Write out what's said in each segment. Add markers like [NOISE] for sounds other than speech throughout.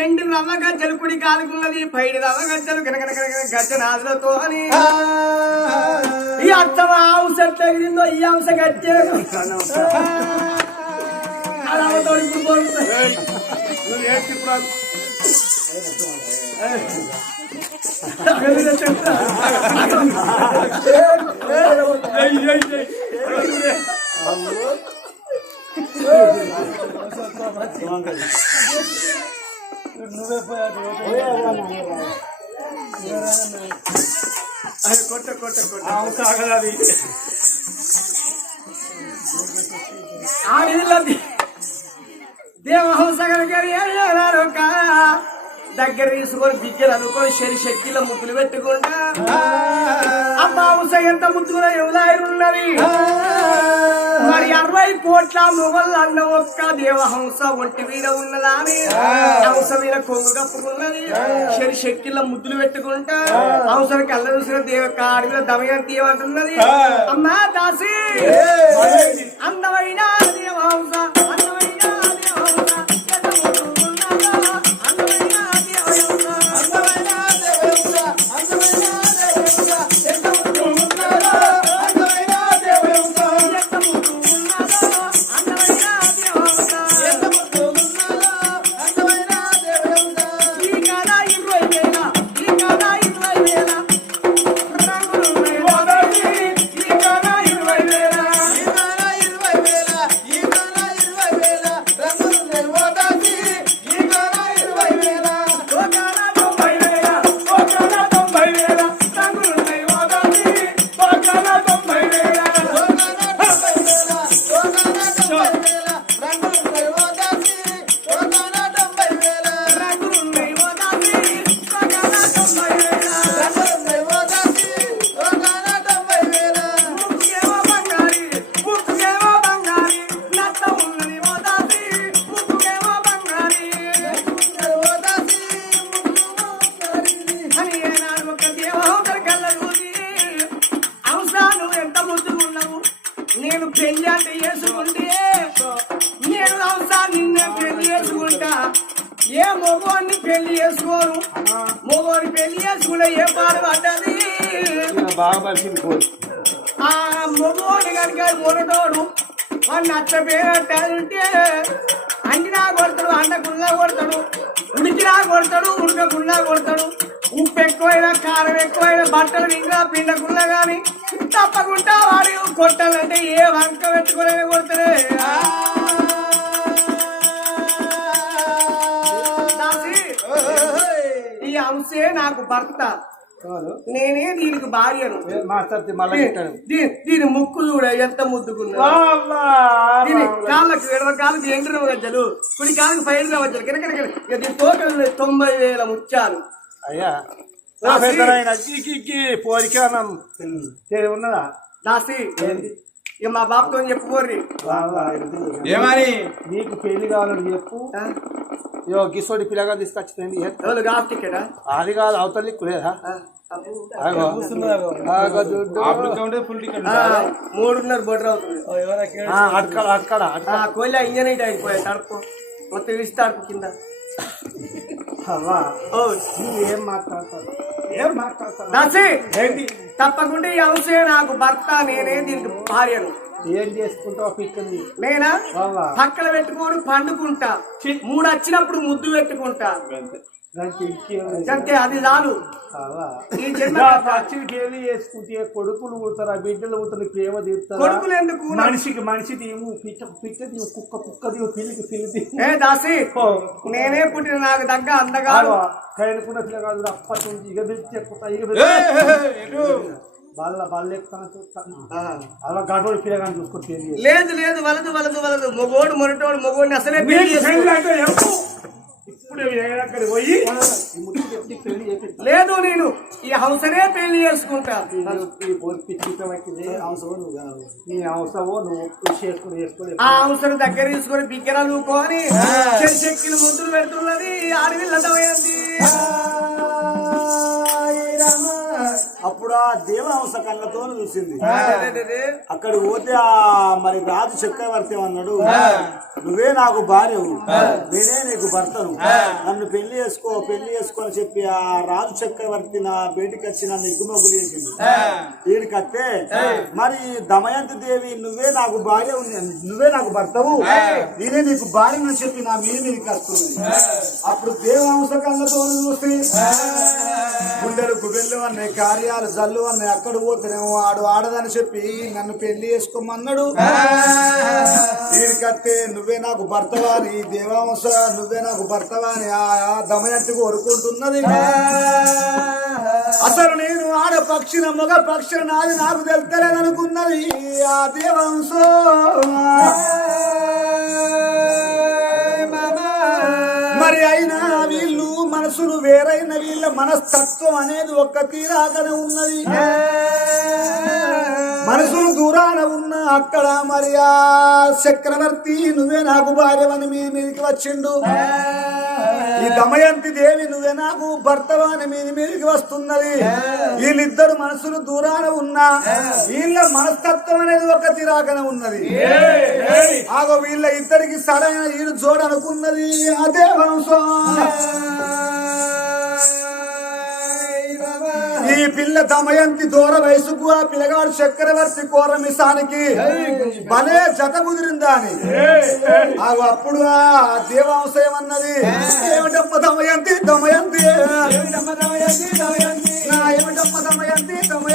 ఎండి రవ్వ గజ్జలు కుడి కాలుకున్నది పైడి రవ్వ గజ్జలు కనకన కనకన గజ్జ నాదులతో అని ఈ అర్థం హంస ఎట్లా ఎగిరిందో ఈ హంస గజ్జే. పోతుంది. నువ్వు అది? కొట్ట కొట్ట కొట్ట ఆడిల్లది దేవహంస కనుక దగ్గర తీసుకొని బిగ్గలు అనుకొని శరి శక్తిల ముద్దులు పెట్టుకుంటా. అమ్మ ఎంత ముద్దుగా ఎవరాయనున్నది మరి అరవై కోట్ల మొగల్ అన్న ఒక్క దేవహంస ఒంటి మీద ఉన్నదా అని? హంస మీద కొంగు కప్పుకున్నది. శరి శక్తిల ముద్దులు పెట్టుకుంటా. హంసని కళ్ళ చూసిన దేవ కాడి మీద దమయంతి ఏమంటున్నది? అమ్మా దాసి! కాడ ఉడికినా కొడతాడు ఉరకకుండా కొడతాడు. ఉప్పు ఎక్కువైనా కారం ఎక్కువైనా బట్టలు ఇంకా పిండకున్నా కానీ తప్పకుండా వాడి కొట్టాలంటే ఏ వంక పెట్టుకునే కొడతాడే ఈ అంశే నాకు భర్త. నేనే దీనికి భార్యను. దీని ముక్కు చూడ ఎంత ముద్దుకున్నా దీని కాళ్ళకు ఎడమ కాళ్ళకి ఎండిన గజ్జలు కుడి కాళ్ళకి పైన గజ్జలు. కిరకిర దీని తోటలు తొంభై వేల ముత్యాలు. అయ్యా ఉన్నదా? దాసి ఇక మా బాబుతో చెప్పుకోర్రి ఏమని? నీకు పెళ్ళి కావాలని చెప్పు. ఇగో గిసోడి పిల్లగా తీసుకొచ్చింది అది కాదు అవతల దిక్కు లేదా? ఆ, అబ్బో. ఆగో. ఆగో చూడు. ఆఫ్రికా ఉంటే ఫుల్ టికెట్ ఆ, మూడున్నర బొడ్ర అవుతుంది. ఆ కోయిల ఇంజన్ అయితే అయిపోయాయి తడుపు. మొత్తం ఇసి తడుపు కింద. అవ్వా, ఓ నువ్వు ఏం మాట్లాడతావు ఏం ఏంటి? తప్పకుండా ఈ అంశే నాకు భర్త నేనే దీనికి భార్యను. ఏం చేసుకుంటావు పిక్కింది నేనా బావా పక్కన పెట్టుకొని పండుకుంటా మూడు వచ్చినప్పుడు ముద్దు పెట్టుకుంటా అంతే అది చాలు చేసుకుంటే కొడుకులు పుడతారా బిడ్డలు పుడతారు ప్రేమ తీరుతారా కొడుకులు ఎందుకు మనిషికి మనిషి తీము పిట్ట పిట్ట తీవు కుక్క కుక్క తీవు పిల్లికి పిల్లి తీవు ఏ దాసి. నేనే పుట్టిన నాకు దగ్గ అందగాడు కైనకున్న పిల్లగాడు అప్పటి నుంచి ఇక పిలిచి ఎక్కుతా ఇక వాళ్ళ వాళ్ళు ఎక్కుతాను చూస్తాను ఆ. అలా గడవడి పిల్లగాని చూసుకొని లేదు లేదు వలదు వలదు వలదు. మొగోడు మొరటోడు మొగోడిని అసలే లేదు నేను ఈ హౌసనే పెళ్ళి చేసుకుంటా. అవసరం నీ అవసరమో నువ్వు చేసుకుని ఆ దగ్గర తీసుకొని బిగ్గరలు కొని చెక్కిలు ముద్దులు పెడుతున్నది ఆడవిల్లదమైంది అప్పుడు ఆ దేవహంస కళ్ళతో చూసింది. అక్కడ పోతే ఆ మరి రాజు చక్రవర్తి అన్నాడు నువ్వే నాకు భార్యవు నేనే నీకు భర్తను. నన్ను పెళ్ళి చేసుకో పెళ్ళి చేసుకో అని చెప్పి ఆ రాజు చక్రవర్తి నా బయటికి వచ్చి నన్ను ఎగ్గుమొగ్గులు చేసింది వీడికత్తే మరి దమయంతి దేవి నువ్వే నాకు భార్య నువ్వే నాకు భర్తవు నేనే నీకు భార్య అని చెప్పి నా మీద మీదకి వస్తుంది అప్పుడు దేవహంస కళ్ళతో చూస్తే గుండెలు గుబెళ్ళు అన్నాయి కార్యాలు జల్లు అన్నాయి అక్కడ పోతేనేమో ఆడు ఆడదని చెప్పి నన్ను పెళ్ళి చేసుకోమన్నాడు. వీడికత్తే నువ్వే నాకు భర్తవా అని దేవాంశ నువ్వే నాకు భర్తవా అని ఆ దమయంతి కోరుకుంటున్నది. అసలు నేను ఆడ పక్షిన మగ పక్షిన నాది నాకు తెలుస్తలేదనుకున్నది. ఆ దేవాంశం. మరి అయినా వీళ్ళు మనసులు వేరైన వీళ్ళ మనస్తత్వం అనేది ఒక్క తీరాగానే ఉన్నది. మనసులు దూరాన ఉన్న అక్కడ మరి ఆ చక్రవర్తి నువ్వే నాకు భార్యవని మీ మీదకి వచ్చిండు. ఈ దమయంతి దేవి నువ్వే నాకు భర్తవాని మీది మీదకి వస్తున్నది. వీళ్ళిద్దరు మనసులు దూరాన ఉన్నా వీళ్ళ మనస్తత్వం అనేది ఒక తీరాకనే ఉన్నది. ఆగో వీళ్ళ ఇద్దరికి సరైన ఈడు జోడనుకున్నది. అదే వంశం ఈ పిల్ల దమయంతి దూర వయసుకు ఆ పిల్లగాడు చక్రవర్తి కోరమిసానికి భలే జత కుదిరిందా అని అప్పుడు ఆ దేవాంశ ఏమన్నది ఏమిటమ్మ దమయంతి దమయంతి ఏమిటమ్మ దమయంతి దమయంతి నా ఏమిటమ్మ దమయంతి దమయంతి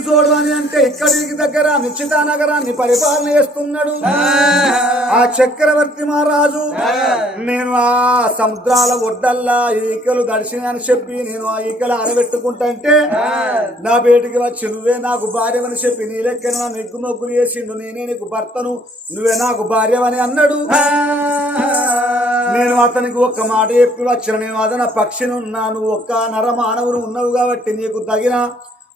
చూడు అని అంటే ఇక్కడికి దగ్గర? నిశ్చిత నగరాన్ని పరిపాలన చేస్తున్నాడు. ఆ. చక్రవర్తి మహారాజు. నేను ఆ సముద్రాల ఒడ్డల్లా ఈకలు దర్శనం అని చెప్పి నేను ఆ ఈకలు అరబెట్టుకుంటుంటే నా బయటికి వచ్చి నువ్వే నాకు భార్యవని చెప్పి నీ లెక్కన నన్ను ఎగ్గు మొగ్గులు చేసిండు నేనే నీకు భర్తను నువ్వే నాకు భార్యవని అన్నాడు. నేను అతనికి ఒక్క మాట చెప్పి వచ్చిన. నేను అదన పక్షిని ఉన్నా నువ్వు ఒక్క నర మానవుడు ఉన్నావు కాబట్టి నీకు తగిన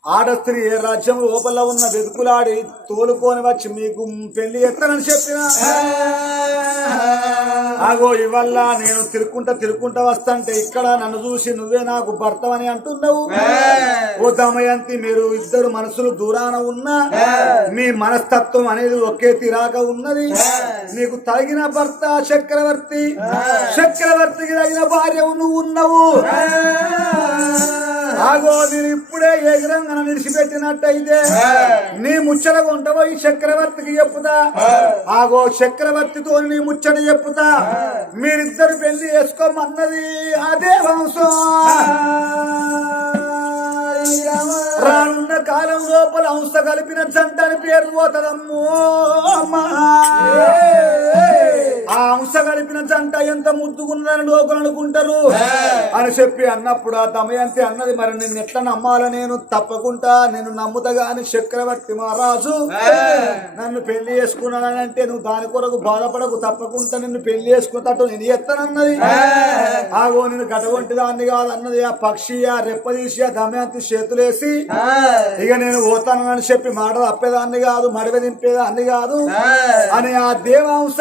ఆడ స్త్రీ ఏ రాజ్యం లోపల ఉన్న వెతుకులాడి తోలుకొని వచ్చి మీకు పెళ్ళి ఎత్తనని చెప్పిన. ఆగో ఇవల్ల నేను తిరుక్కుంటా తిరుక్కుంటా వస్తాంటే ఇక్కడ నన్ను చూసి నువ్వే నాకు భర్తవని అంటున్నావు. ఓ దమయంతి మీరు ఇద్దరు మనసులు దూరాన ఉన్నా మీ మనస్తత్వం అనేది ఒకే తిరాక ఉన్నది. నీకు తగిన భర్త చక్రవర్తి చక్రవర్తికి తగిన భార్య నువ్వు ఉన్నావు. ఆగో నేను ఇప్పుడే ఎగిరంగా నిడిచిపెట్టినట్టయితే నీ ముచ్చట కొంటవో ఈ చక్రవర్తికి చెప్పుతా. ఆగో చక్రవర్తితో నీ ముచ్చట చెప్పుతా. మీరిద్దరు పెళ్ళి చేసుకోమన్నది అదే వంశం రానున్న కాలం లోపల అంశ కలిపిన జంట అని పేరు పోతదమ్మో అమ్మా. ఆ అంశ కలిపిన జంట ఎంత ముద్దుకున్నదని లోకలు అనుకుంటారు అని చెప్పి అన్నప్పుడు ఆ దమయంతి అన్నది మరి నిన్ను ఎట్లా నమ్మాల నేను? తప్పకుండా నేను నమ్ముతా గాని చక్రవర్తి మహారాజు నన్ను పెళ్ళి చేసుకున్నానంటే నువ్వు దాని కొరకు బాధపడకు తప్పకుండా నిన్ను పెళ్ళి చేసుకున్నట్టు నేను ఎత్తనన్నది ఆగో నేను గటవంటి దాన్ని కాదు అన్నది ఆ పక్షి ఆ రెప్పదీసి ఆ దమయంతి చేతులేసి ఇక నేను పోతానని చెప్పి మాట తప్పేదాన్ని కాదు మడివ దింపేదాన్ని కాదు అని ఆ దేవాంశ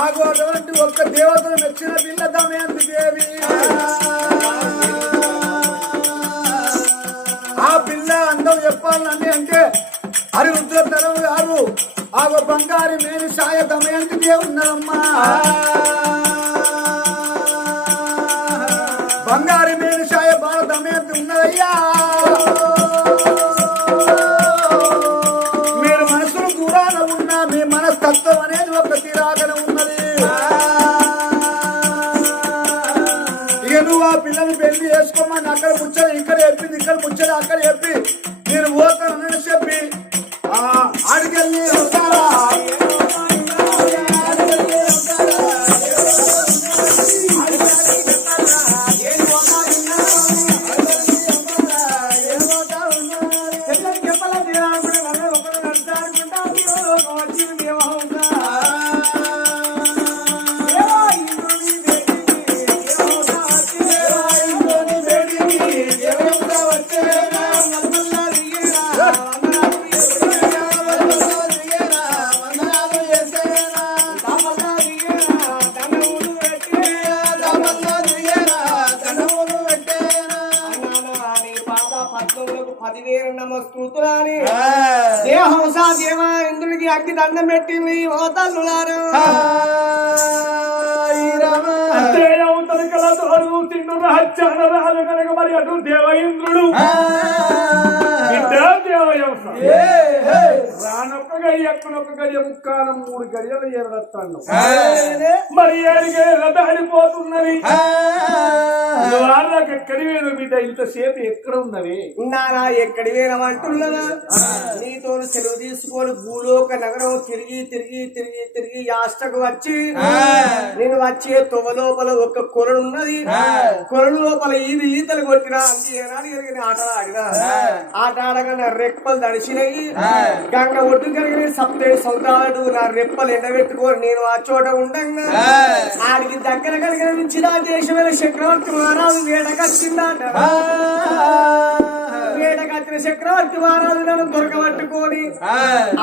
ఆగోటువంటి ఒక్క దేవతను మెచ్చిన పిల్ల దమయంతి దేవి? ఆ పిల్ల అందం చెప్పాలని అంటే హరి రుద్రతరం గారు ఆ బంగారు మేని సాయ దమయంతి దేవి కలతోడు తిండు రాజ్యాన కనుక మరి అటు దేవేంద్రుడు. రానొక్క గడి ఎక్కనొక్క గడియ ముక్కానం మూడు గడియలు ఎరడత్తాను మరి ఏడిగే దాడిపోతున్నది వాళ్ళకి ఎక్కడి వేరు బిడ్డ? ఇంతసేపు ఎక్కడ ఉన్నవి? ఉన్నారా? ఎక్కడి వేరమంటున్నదా నీతో సెలవు తీసుకొని భూలోక నగరం తిరిగి తిరిగి తిరిగి తిరిగి యాష్టకు వచ్చి నేను వచ్చే తొవ లోపల ఒక కొరడు ఉన్నది. కొరడు లోపల ఈది ఈతలు కొట్టిన ఎరిగిన ఆట ఆడినా. ఆట ఆడగా నా రెప్పలు దడిచినాయి గంగ ఒడ్డు కలిగిన సప్తే సౌదాలు నా రెప్పలు ఎండబెట్టుకొని నేను ఆ చోట ఉండంగా. ఆడికి దగ్గర కలిగిన నుంచి నా దేశమైన చక్రవర్తి మహారాజు వేడకచ్చిందట వేడకచ్చిన చక్రవర్తి మహారాజు నన్ను దొరకబట్టుకొని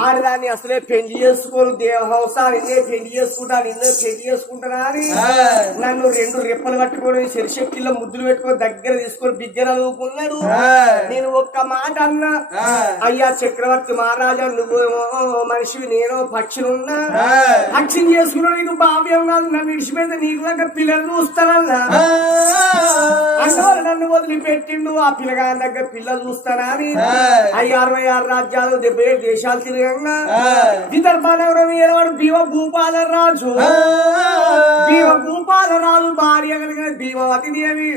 ఆడదాన్ని అసలే పెళ్ళి చేసుకోను దేవహంసాన్ని నిన్నే పెళ్ళి చేసుకుంటా నిన్నే పెళ్ళి చేసుకుంటానా అని. నన్ను రెండు రెప్పలు పట్టుకొని చెరిశెక్కిలో ముద్దులు పెట్టుకొని దగ్గర తీసుకొని బిగ్గర అనుకున్నాడు నేను ఒక్క మాట అన్నా. అయ్యా చక్రవర్తి మహారాజా నువ్వేమో మనిషివి నేను పక్షులున్నా పక్షిని చేసుకున్నాడు నీకు భావ్యం కాదు. నన్ను విడిచిపోయింది నీకు దగ్గర పిల్లలు చూస్తానన్నా అందువల్ల నన్ను వదిలిపెట్టిండు. ఆ పిల్లగాని దగ్గర పిల్లలు చూస్తానా అని? అయ్యి అరవై ఆరు రాజ్యాలు డెబ్బై ఏడు దేశాలు తిరగంగా. విదర్భ నగరం ఏలవాడు భీమ భూపాల రాజు భీమ భూపాల రాజు భార్య కలిగిన భీమవతి దేవి.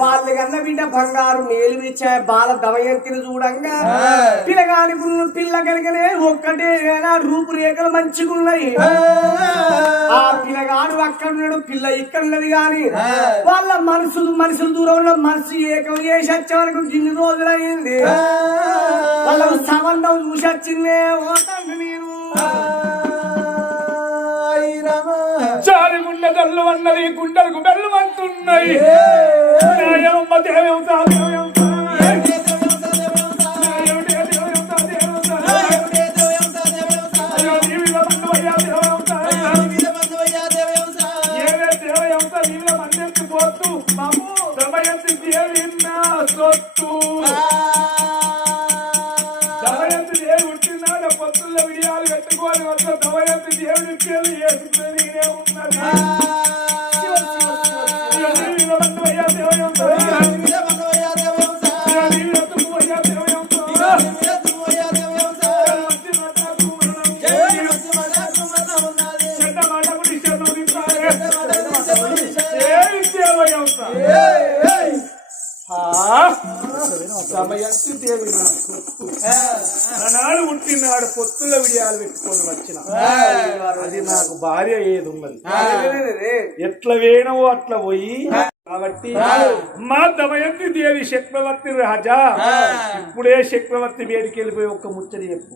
వాళ్ళు కన్న బిడ్డ బంగారు మేలు ఇచ్చే బాల దమయంతిని చూడంగా. పిల్లగాని పిల్ల కలిగినే ఒక్కటే ఏనాడు రూపురేఖలు మంచిగున్నాయి. ఆ పిల్లగాడు అక్కడ ఉన్నాడు పిల్ల ఇక్కడ ఉన్నది గాని వాళ్ళ మనసులు మనుషులు దూరంలో మనసు ఏకం చేసి వచ్చే వరకు ఇన్ని రోజులు అయింది వాళ్ళకు సంబంధం చూసి వచ్చిందే ఓ తండ్రి నేను చారి గుండె అన్నది గుండెలకు బెల్లు అంటున్నాయి. న్యాయమ్మ ఎట్లా వేణవో అట్లా పోయి. కాబట్టి మా దమయంతి దేవి చక్రవర్తి రాజా. ఇప్పుడే చక్రవర్తి వేడికి వెళ్ళిపోయి ఒక్క ముచ్చడి చెప్పు.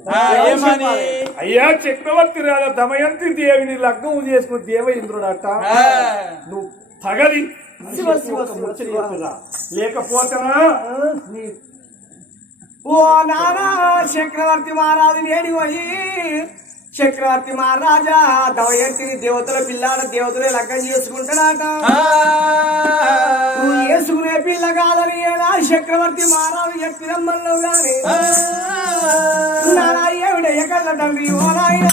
అయ్యా చక్రవర్తి రాజా దమయంతి దేవిని లగ్నం చేసుకుని దేవ ఇంద్రుడట. నువ్వు ఒక ముచ్చడి చెప్పురా లేకపోతేనా నీ ఓ నానా చక్రవర్తి మహారాజు నేడి పోయి చక్రవర్తి మహారాజా దవయంతిని దేవతల పిల్లాడ దేవతలే లగ్గం చేసుకుంటాడట. నువ్వు వేసుకునే పిల్ల కాదని ఏనా చక్రవర్తి మారాలు చెప్పినమ్మల్లో గాని నానా ఏమిడయ్య కళ్ళ తండ్రి ఓ నాయన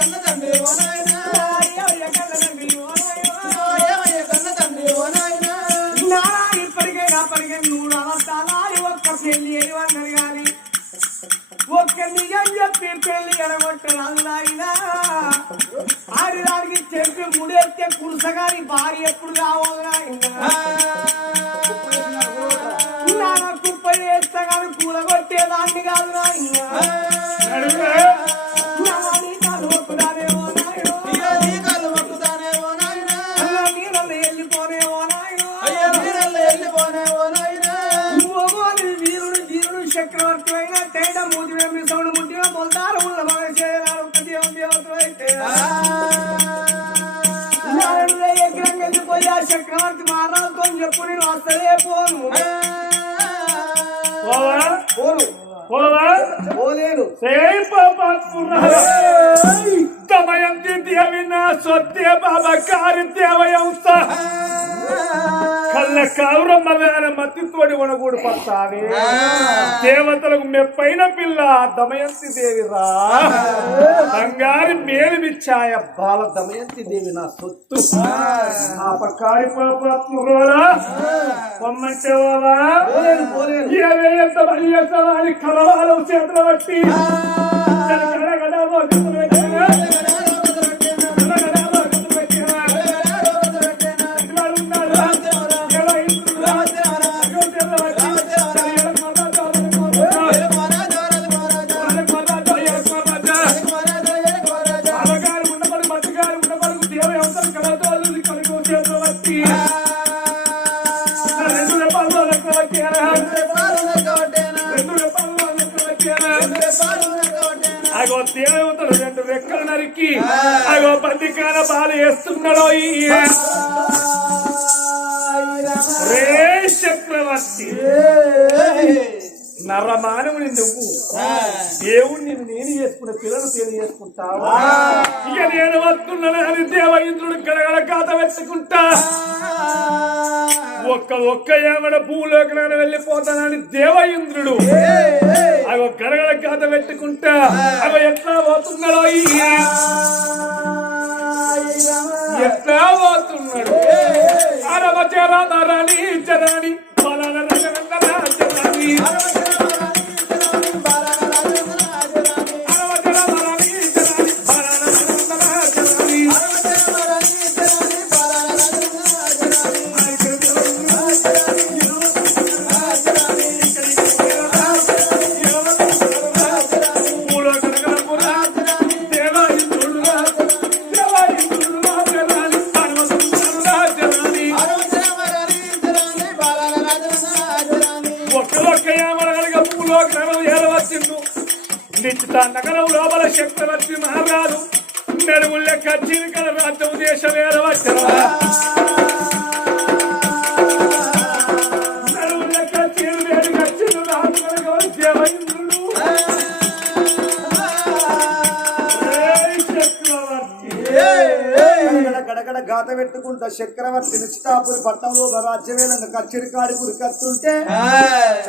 కళ్ళ తండ్రి ఓ నాయన ఇప్పటికే మూడు అవతారాలు ఒక్క పెళ్ళి ఒక్క నిజం చెప్పి పెళ్ళి ఎడగొట్టరాదు నాయనా ఆడిదానికి చెప్పి ముడెత్తే కురుసగాని భార్య ఎప్పుడు కావాలి నాయనా. కుప్ప వేస్తా కానీ కూలగొట్టేదాన్ని కాదు నాయనా. పోలేను. సేయ్ పాపాత్మురాలా. దమయంతి దేవిన సత్య బాబా కారి దేవయంస కళ్ళ కౌరమ్మ వేల మత్తితోడి వనగూడు పడతానే దేవతలకు మెప్పైన పిల్ల దమయంతి దేవిరా. బంగారు మేలు మిచ్చాయ బాల దమయంతి దేవి నా సొత్తు. ఆ. పక్కారి పాపాత్మురాలా. పొమ్మంటే ఇరవై ఎంత కలవాలం చేతులు అగో బందికాన బాలు వేస్తున్నాడో ఈ రే చక్రవర్తి. నరమానవుని నువ్వు. దేవుణ్ణి నేను చేసుకున్న పిల్లలు పేరు చేసుకుంటావా? ఇక నేను వస్తున్నాను అని దేవ ఇంద్రుడు గడగడ కాత పెట్టుకుంటా ఒక్క ఒక్క ఏమడ భూలోకి నేను వెళ్ళిపోతానని దేవ ఇంద్రుడు అగో గడగడ కాత పెట్టుకుంటా అగో ఎట్లా పోతున్నాడో ఈ ఎట్లా పోతున్నాడు అరవ నరని మెరుగుల కచ్చిరి కల రాజ్యం దేశం ఏరవచ్చరా గాత పెట్టుకుంటా చక్రవర్తి నిశ్చితాపురి పట్టణంలో రాజ్యవేలంగా కచ్చిరి కాడిపురి కత్తుంటే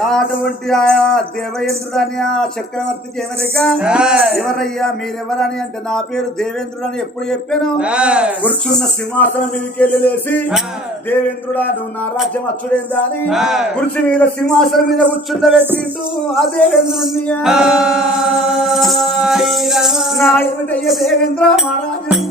అటువంటి ఆయా దేవేంద్రుడు అని ఆ చక్రవర్తికి ఎవరిగా ఎవరయ్యా మీరెవరని? అంటే నా పేరు దేవేంద్రుడు అని ఎప్పుడు చెప్పాను. కూర్చున్న సింహాసనం మీదకి వెళ్ళి లేచి దేవేంద్రుడా నువ్వు నా రాజ్యం అచ్చుడేందా అని కుర్చీ మీద సింహాసనం మీద కూర్చుండ పెట్టిండు ఆ దేవేంద్రుడిని ఏమిటయ్య దేవేంద్ర మహారాజు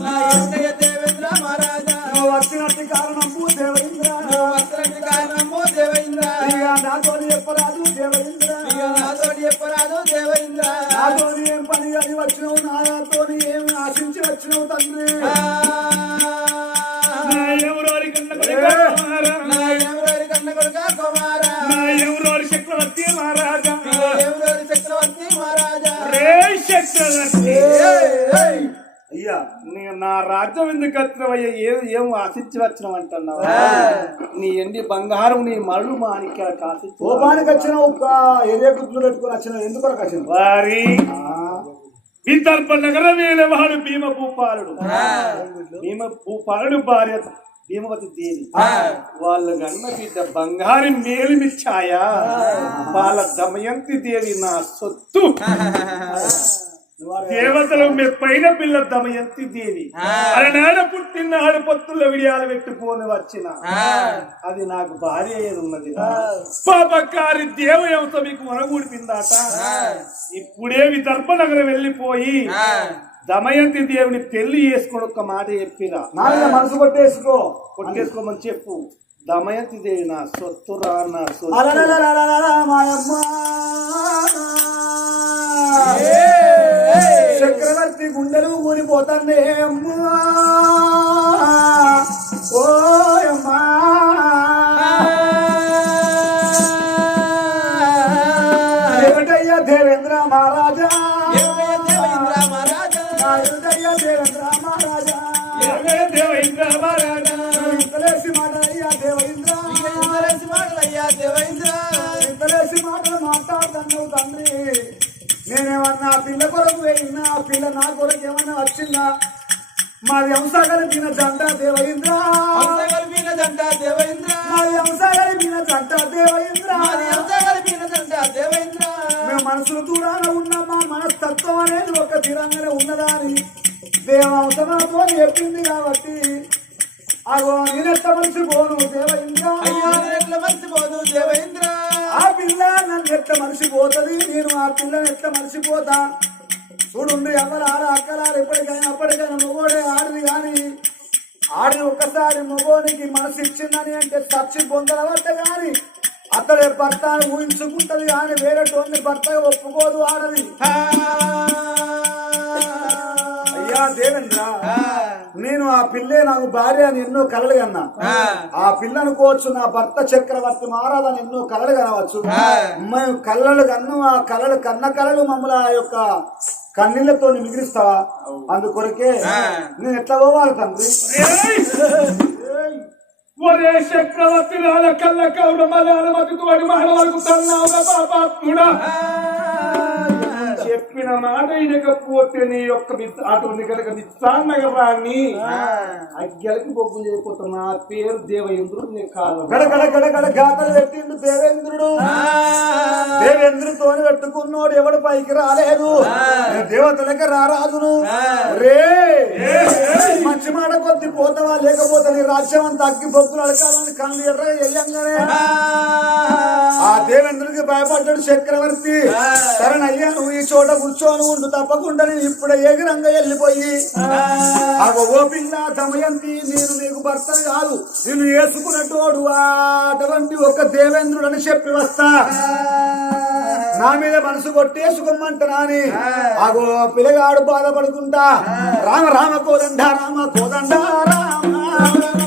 నీ నా రాజ్యం ఎందుకు వచ్చినవయ్యా ఏం ఏం ఆశించి వచ్చినావు అంటున్నావు నీ ఎండి బంగారం నీ మళ్ళు మాణిక్యాల ఆశించి కోపానికి వచ్చిన ఒక ఏరియా గుర్తులు పెట్టుకుని వచ్చిన ఎందుకు వచ్చిన వారి విదర్భ నగర వేలవాడు భీమ భూపాలుడు భీమ భూపాలుడు భార్య భీమవతి దేవి. వాళ్ళ గన్న బిడ్డ బంగారు మేలిమి ఛాయ వాళ్ళ దమయంతి దేవి నా సొత్తు. దేవతలు మెప్పైన పిల్ల దమయంతి దేవి అలనాడ పుట్టినాడు పొత్తుల విడియాలు పెట్టుకొని వచ్చిన. అది నాకు భార్య ఏది ఉన్నది. పాపకారి దేవయంతో మీకు వనగూడిపిందాట? ఇప్పుడే విదర్భ నగరం వెళ్ళిపోయి దమయంతి దేవుని పెళ్ళి చేసుకొని ఒక్క మాట చెప్పిరా. నా మీద మనసు కొట్టేసుకో. కొట్టేసుకోమని చెప్పు. దమయంతి దేవి నా సొత్తురా నా సొత్తు. చక్రవర్తి గుండెలు ఊరిపోతానే అమ్మా. ఓయమ్మా ఏమిటయ్యా దేవేంద్ర మహారాజా. దేవేంద్ర మహారాజా. దేవేంద్ర. మహారాజా ఇంతలేసి మాటలయ్యా దేవేంద్ర. ఇంతలేసి మాటలు మాట్లాడుతున్నావు తండ్రి. నేనేమన్నా ఆ పిల్ల కొరకు వేయినా ఆ పిల్ల నా కొరకు ఏమన్నా వచ్చిందా? మాది అంశాగలి తిన జంట దేవేంద్ర. మాది అంశాగలి తిన జంట దేవేంద్ర. మేము మనసులు దూరాన ఉన్నామా? మనస్తత్వం అనేది ఒక తీరంగానే ఉన్నదా అని దేవాంశనాతో చెప్పింది కాబట్టి అగో నేనెట్ట మనిషి పోను దేవేంద్ర. ఎట్ట మనిషిపోతుంది నేను ఆ పిల్లని ఎట్ట మనిషిపోతా చూడుండి ఎవరు ఆడ అక్కలారు ఎప్పటికైనా అప్పటికైనా మొగోడే ఆడిది కానీ ఆడి ఒక్కసారి మొగోనికి మనసు ఇచ్చిందని అంటే చచ్చి పొందలవట్ట కానీ అతడే భర్త అని ఊహించుకుంటది కానీ వేరే టోన్ని భర్త ఒప్పుకోదు ఆడది. [LAUGHS] అయ్యా దేవేంద్ర. నేను ఆ పిల్లే నాకు భార్య అని ఎన్నో కలలు కన్నా. ఆ. పిల్ల అనుకోవచ్చు నా భర్త చక్రవర్తి మహారాజని ఎన్నో కలలు కనవచ్చు. మేము కళ్ళలు కన్ను ఆ కలలు కన్న కలలు మమ్మల్ని ఆ యొక్క కన్నీళ్ళతో మిగిలిస్తావా? అందుకొరకే నేను ఎట్లా పోవాలి తండ్రి? ఒరే చక్రవర్తి రాల కళ్ళ కౌర మలయాళ మతుకు వాడి మానవాళ్ళకు తన్నావుగా పాపాత్ముడా చెప్పిన మాట వినకపోతే నీ యొక్క అటువంటి కనుక నిత్సాన్నగరాన్ని అగ్గలకి బొగ్గు చేయకపోతున్నా పేరు దేవేంద్రుడు నీ కాలం గడగడ గాథలు పెట్టిండు దేవేంద్రుడు. దేవేంద్రుతో పెట్టుకున్నోడు ఎవడు పైకి రాలేదు. దేవతలకి రారాజును రే. మంచి మాట కొద్ది పోతావా? లేకపోతే నీ రాజ్యం అంతా అగ్గి బొగ్గులు అడకాలని కళ్ళు ఎర్ర వెయ్యంగానే. ఆ. దేవేంద్రుడికి భయపడ్డాడు చక్రవర్తి. సరేనయ్యా నువ్వు ఈ చోట కూర్చొని ఉండు తప్పకుండా నేను ఇప్పుడే ఎగిరంగా వెళ్ళిపోయి. ఆ. ఓ పిల్ల దమయంతి నేను నీకు భర్త కాదు నేను వేసుకున్నటోడు అటువంటి ఒక దేవేంద్రుడు అని చెప్పి వస్తా. నా మీద మనసు కొట్టేసుకోమంటున్నా అగో పిల్లగాడు బాధపడుకుంటా. రామ రామ కోదండ రామ కోదండ రామ రామ కోదండ రామ.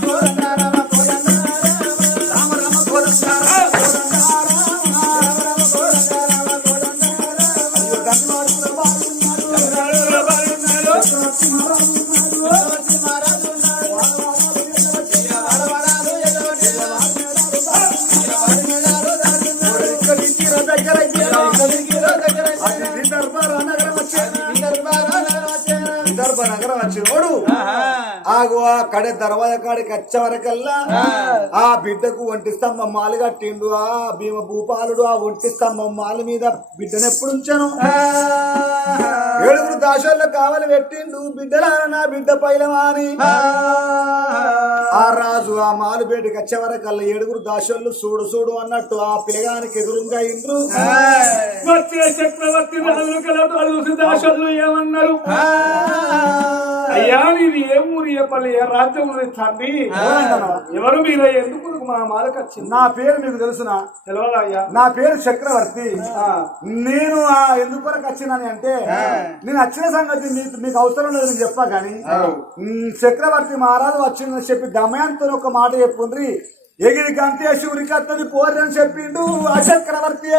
కడే దర్వాజ కాడికి వచ్చే వరకల్లా ఆ బిడ్డకు ఒంటి స్తంభం మాలు కట్టిండు ఆ భీమ భూపాలుడు ఆ ఒంటి స్తంభం మాల మీద బిడ్డను ఎప్పుడు ఉంచాను? ఏడుగురు దాసోళ్ళు కావలి పెట్టిండు. బిడ్డలా నా బిడ్డ పైలమాని ఆ. రాజు ఆ మాలు బయటికి వచ్చే వరకల్లా ఏడుగురు దాసోళ్ళు చూడు చూడు అన్నట్టు ఆ పిల్లగానికి ఎదురుగా ఇండ్రు వచ్చే చక్రవర్తి రాజులు ఏమన్నారు? అయ్యా నీది ఏ ఊరు పల్లె ఏ రాజ్యం తండ్రి? ఎవరు మీరు? ఎందుకు మా మాలకు వచ్చింది? నా పేరు మీకు తెలుసునా? తెలియదా అయ్యా? నా పేరు చక్రవర్తి. నేను ఆ ఎందుకు వరకు వచ్చినని అంటే నేను వచ్చిన సంగతి మీకు మీకు అవసరం లేదు నేను చెప్పా కానీ చక్రవర్తి మహారాజు వచ్చిందని చెప్పి దమయంతో ఒక మాట చెప్పుండ్రి. ఎగిరి గంతేసి ఉరికత్తది పోరని చెప్పిండు ఆ చక్రవర్తి.